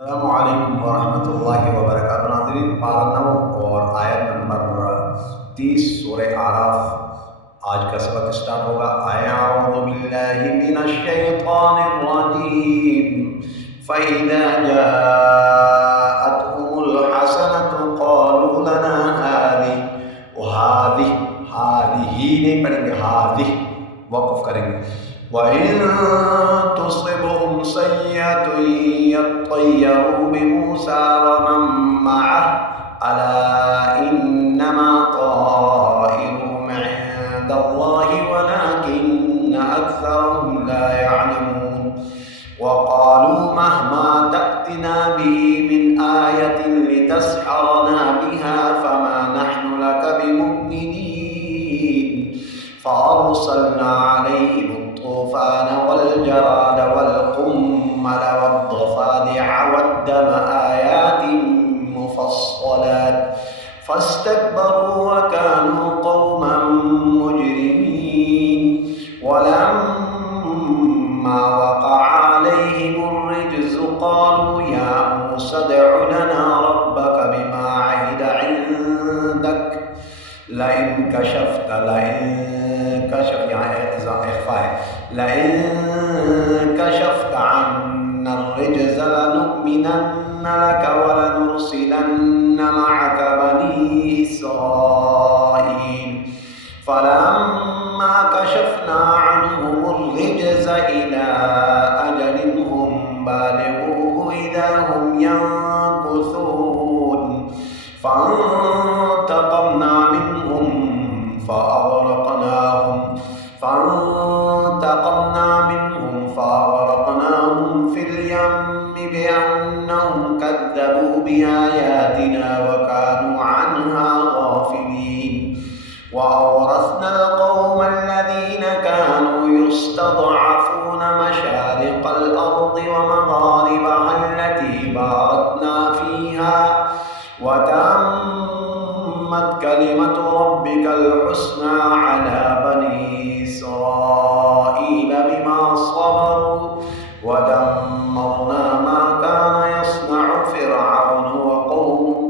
अस्सलामुअलैकुम वरहमतुल्लाहि वबरकातुहू। नाज़रीन, पारा 9 और आयत नंबर 30 सूरह आराफ आज का सबक स्टार्ट होगा। अऊज़ु बिल्लाहि मिनश शैतानिर रजीम। फ़इज़ा जाअतहुमुल हसनतु क़ालू लना हाज़िह। हाज़िह हाज़िही नहीं पढ़ेंगे, हाज़िह वक़्फ़ करेंगे। वइन तुसिबहुम सय्यअतुन यत्तय्यरू बिमूसा वमन मअह अला इन्नमा ताइरुहुम इंदल्लाहि वलाकिन्न अक्सरहुम ला यअलमून। वक़ालू महमा तअतिना बिही मिन आयतिन लितस्हरना बिहा फमा नहनु लक बिमुमिनीन। फ़अरसलना अलैहिम الطوفان والجراد والقمل والضفادع والدم آيات مفصلات فاستكبروا وكانوا قوما مجرمين. ولما وقع عليهم الرجز قالوا يا موسى ادع لنا ربك بما عهد عندك لئن كشفت عنا الرجز لنؤمنن لك ولنرسلن معك بني إسرائيل. فلما كشفنا عنهم الرجز إلى أجل هم بالغوه إذا هم ينكثون. فانتقمنا منهم فأغرقناهم في اليم بأنهم كذبوا بآياتنا وكانوا عنها غافلين. وأورثنا القوم الذين كانوا يستضعفون مشارق الأرض ومغاربها التي باركنا فيها وتمت كلمة ربك الحسنى على بني إسرائيل بما صبروا ودمرنا ما كان يصنع فرعون وقومه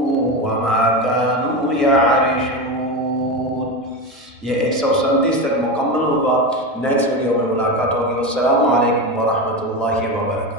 وما كانوا يعرشون। ये 137 तक मुकम्मल होगा। नेक्स्ट वीडियो में मुलाकात होगी। अस्सलामु अलैकुम वरहमतुल्लाहि वबरकातुहू।